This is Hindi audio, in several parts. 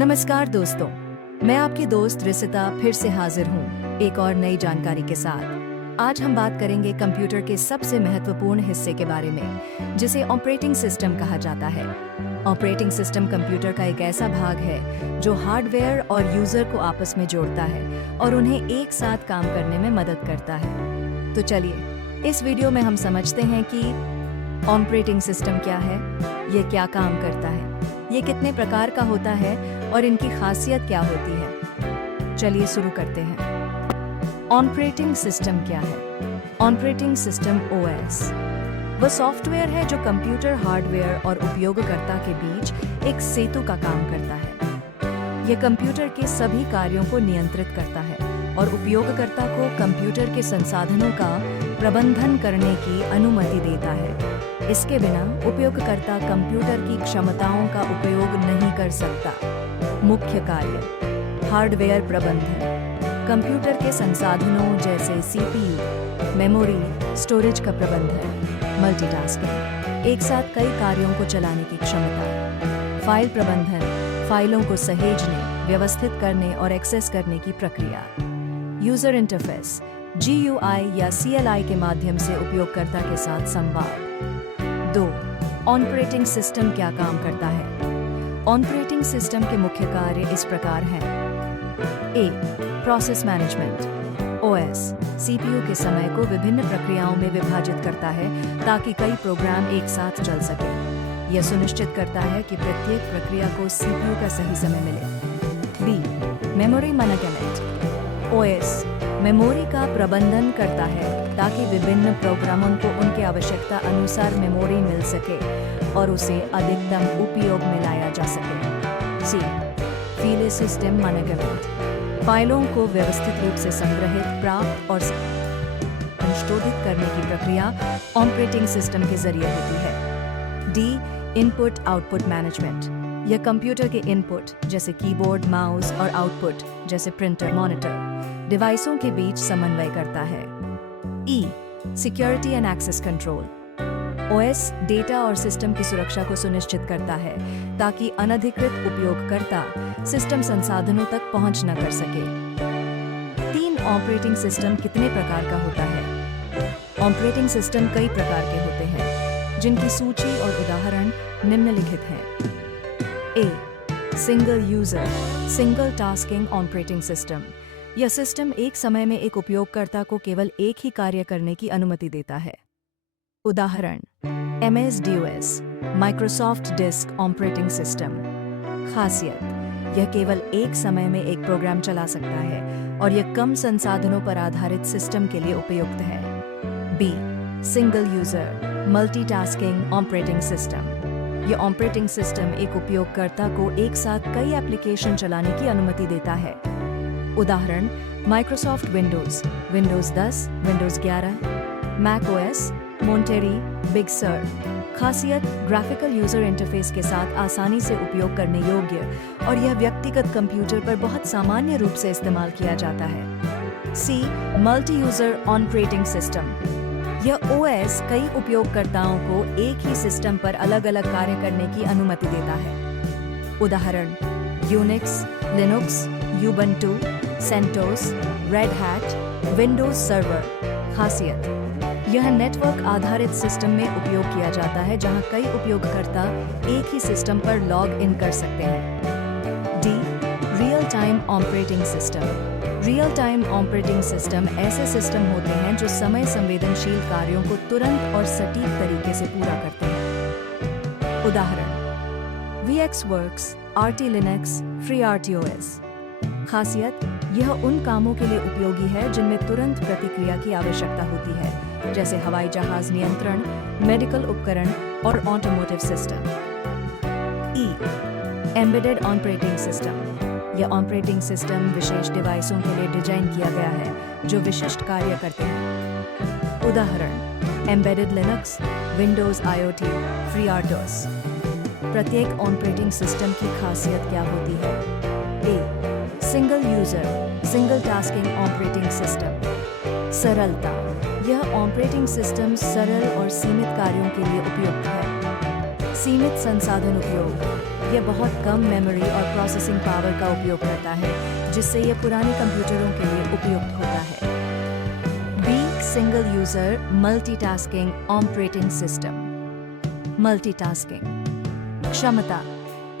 नमस्कार दोस्तों, मैं आपकी दोस्त रिसिता फिर से हाजिर हूँ एक और नई जानकारी के साथ। आज हम बात करेंगे कंप्यूटर के सबसे महत्वपूर्ण हिस्से के बारे में, जिसे ऑपरेटिंग सिस्टम कहा जाता है। ऑपरेटिंग सिस्टम कंप्यूटर का एक ऐसा भाग है जो हार्डवेयर और यूजर को आपस में जोड़ता है और उन्हें एक साथ काम करने में मदद करता है। तो चलिए, इस वीडियो में हम समझते हैं कि ऑपरेटिंग सिस्टम क्या है, ये क्या काम करता है, ये कितने प्रकार का होता है और इनकी खासियत क्या होती है। चलिए शुरू करते हैं। ऑपरेटिंग सिस्टम क्या है? ऑपरेटिंग सिस्टम OS वह सॉफ्टवेयर है जो कंप्यूटर हार्डवेयर और उपयोगकर्ता के बीच एक सेतु का काम करता है। यह कंप्यूटर के सभी कार्यों को नियंत्रित करता है और उपयोगकर्ता को कंप्यूटर के संसाधनों का प्रबंधन करने की अनुमति देता है। इसके बिना उपयोगकर्ता कंप्यूटर की क्षमताओं का उपयोग नहीं कर सकता। मुख्य कार्य: हार्डवेयर प्रबंधन, कंप्यूटर के संसाधनों जैसे CPU, मेमोरी, स्टोरेज का प्रबंधन, मल्टीटास्किंग, एक साथ कई कार्यों को चलाने की क्षमता। फाइल प्रबंधन, फाइलों को सहेजने, व्यवस्थित करने और एक्सेस करने की प्रक्रिया। यूजर इंटरफेस, GUI या CLI के माध्यम से उपयोगकर्ता के साथ संवाद। 2. ऑपरेटिंग सिस्टम क्या काम करता है? ऑपरेटिंग सिस्टम के मुख्य कार्य इस प्रकार हैं। A. Process management. OS CPU के समय को विभिन्न प्रक्रियाओं में विभाजित करता है ताकि कई प्रोग्राम एक साथ चल सके। यह सुनिश्चित करता है कि प्रत्येक प्रक्रिया को CPU का सही समय मिले। B. Memory management. OS memory का प्रबंधन करता है ताकि विभिन्न प्रोग्रामों को उनके आवश्यकता अनुसार मेमोरी मिल सके और उसे अधिकतम उपयोग में लाया जा सके। C. File system management. फाइलों को व्यवस्थित रूप से संग्रहित, प्राप्त और संशोधित करने की प्रक्रिया ऑपरेटिंग सिस्टम के जरिए होती है। D. Input output management. यह कंप्यूटर के इनपुट जैसे कीबोर्ड, माउस और आउटपुट जैसे प्रिंटर, मॉनिटर, डिवाइसों के बीच समन्वय करता है। E. Security and access control. OS data और सिस्टम की सुरक्षा को सुनिश्चित करता है ताकि अनधिकृत उपयोगकर्ता सिस्टम संसाधनों तक पहुंच न कर सके। 3. ऑपरेटिंग सिस्टम कितने प्रकार का होता है? ऑपरेटिंग सिस्टम कई प्रकार के होते हैं, जिनकी सूची और उदाहरण निम्नलिखित हैं। A. Single user single tasking operating system. यह सिस्टम एक समय में एक उपयोगकर्ता को केवल एक ही कार्य करने की अनुमति देता है। उदाहरण: MS-DOS Microsoft disk operating system. खासियत: यह केवल एक समय में एक प्रोग्राम चला सकता है और यह कम संसाधनों पर आधारित सिस्टम के लिए उपयुक्त है। B. Single user multitasking operating system. यह ऑपरेटिंग सिस्टम एक उपयोगकर्ता को एक साथ कई एप्लीकेशन चलाने की अनुमति देता है। उदाहरण: Microsoft Windows, Windows 10, Windows 11, Mac OS, Monterey, big sur। खासियत: ग्राफिकल यूजर इंटरफेस के साथ आसानी से उपयोग करने योग्य और यह व्यक्तिगत कंप्यूटर पर बहुत सामान्य रूप से इस्तेमाल किया जाता है। C. Multi user operating system. यह OS कई उपयोगकर्ताओं को एक ही सिस्टम पर अलग-अलग कार्य करने की अनुमति देता है। उदाहरण: Unix, Linux, Ubuntu, CentOS, Red Hat, Windows server. खासियत: यह नेटवर्क आधारित सिस्टम में उपयोग किया जाता है जहां कई उपयोगकर्ता एक ही सिस्टम पर लॉग इन कर सकते हैं। D. Real time operating system. Real time operating system ऐसे सिस्टम होते हैं जो समय संवेदनशील कार्यों को तुरंत और सटीक तरीके से पूरा करते हैं। उदाहरण: VxWorks, RT Linux, FreeRTOS। खासियत: यह उन कामों के लिए उपयोगी है जिनमें तुरंत प्रतिक्रिया की आवश्यकता होती है, जैसे हवाई जहाज नियंत्रण, मेडिकल उपकरण और automotive system. E. Embedded operating system. यह ऑपरेटिंग सिस्टम विशेष डिवाइसों के लिए डिजाइन किया गया है जो विशिष्ट कार्य करते हैं। उदाहरण: embedded Linux, Windows IoT, FreeRTOS। प्रत्येक ऑपरेटिंग सिस्टम की खासियत क्या होती है? A. Single user single tasking operating system. सरलता: यह ऑपरेटिंग सिस्टम सरल और सीमित कार्यों के लिए उपयुक्त है। सीमित संसाधन उपयोग। यह बहुत कम मेमोरी और प्रोसेसिंग पावर का उपयोग करता है, जिससे यह पुराने कंप्यूटरों के लिए उपयुक्त होता है। B single user multitasking operating system. Multitasking क्षमता।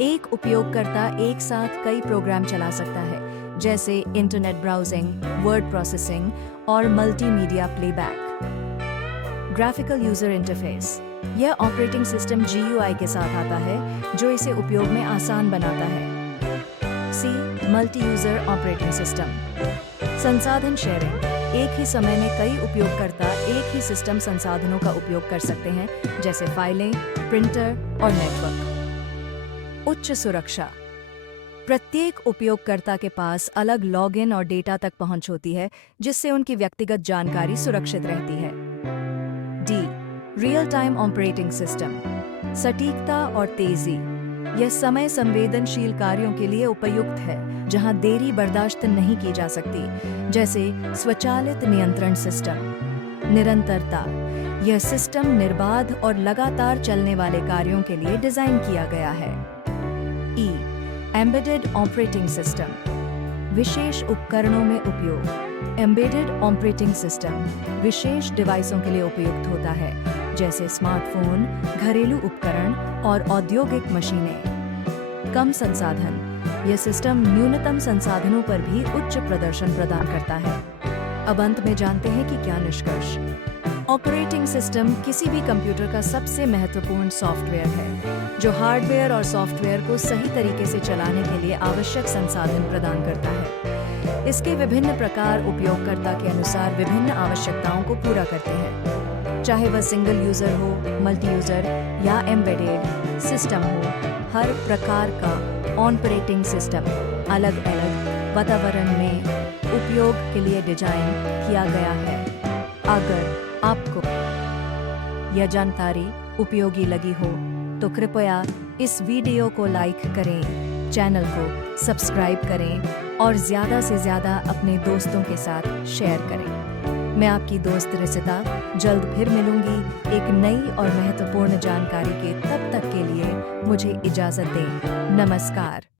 एक उपयोगकर्ता एक साथ कई प्रोग्राम चला सकता है, जैसे इंटरनेट ब्राउजिंग, वर्ड प्रोसेसिंग और multimedia playback. Graphical user interface. यह ऑपरेटिंग सिस्टम GUI के साथ आता है, जो इसे उपयोग में आसान बनाता है। सी मल्टी यूजर ऑपरेटिंग सिस्टम। संसाधन शेयरिंग। एक ही समय में कई उपयोगकर्ता एक ही सिस्टम संसाधनों का उपयोग कर सकते हैं, जैसे फाइलें, प्रिंटर और नेटवर्क। उच्च सुरक्षा। प्रत्येक उपयोगकर्ता के पास अलग लॉगिन और डेटा तक पहुंच होती है, जिससे उनकी व्यक्तिगत जानकारी सुरक्षित रहती है। D real time operating system. सटीकता और तेजी। यह समय संवेदनशील कार्यों के लिए उपयुक्त है, जहां देरी बर्दाश्त नहीं की जा सकती, जैसे स्वचालित नियंत्रण सिस्टम। निरंतरता। यह सिस्टम निर्बाध और लगातार चलने वाले कार्यों के लिए डिजाइन किया गया है। ई एम्बेडेड ऑपरेटिंग सिस्टम। विशेष उपकरणों में उपयोग। एम्बेडेड ऑपरेटिंग सिस्टम विशेष डिवाइसों के लिए उपयुक्त होता है, जैसे स्मार्टफोन, घरेलू उपकरण और औद्योगिक मशीनें। कम संसाधन। यह सिस्टम न्यूनतम संसाधनों पर भी उच्च प्रदर्शन प्रदान करता है। अब अंत में जानते हैं कि क्या निष्कर्ष। ऑपरेटिंग सिस्टम किसी भी कंप्यूटर का सबसे महत्वपूर्ण सॉफ्टवेयर है, जो हार्डवेयर और सॉफ्टवेयर को सही तरीके से चलाने के लिए आवश्यक संसाधन प्रदान करता है। इसके विभिन्न प्रकार उपयोगकर्ता के अनुसार विभिन्न आवश्यकताओं को पूरा करते हैं। चाहे वह सिंगल यूजर हो, मल्टी यूजर या एम्बेडेड सिस्टम हो, हर प्रकार का ऑपरेटिंग सिस्टम अलग अलग वातावरण में उपयोग के लिए डिजाइन किया गया है। अगर आपको यह जानकारी उपयोगी लगी हो तो कृपया इस वीडियो को लाइक करें, चैनल को सब्सक्राइब करें और ज़्यादा से ज़्यादा अपने दोस्तों के साथ शेयर करें। मैं आपकी दोस्त रिसिता जल्द फिर मिलूंगी एक नई और महत्वपूर्ण जानकारी के। तब तक के लिए मुझे इजाज़त दें। नमस्कार।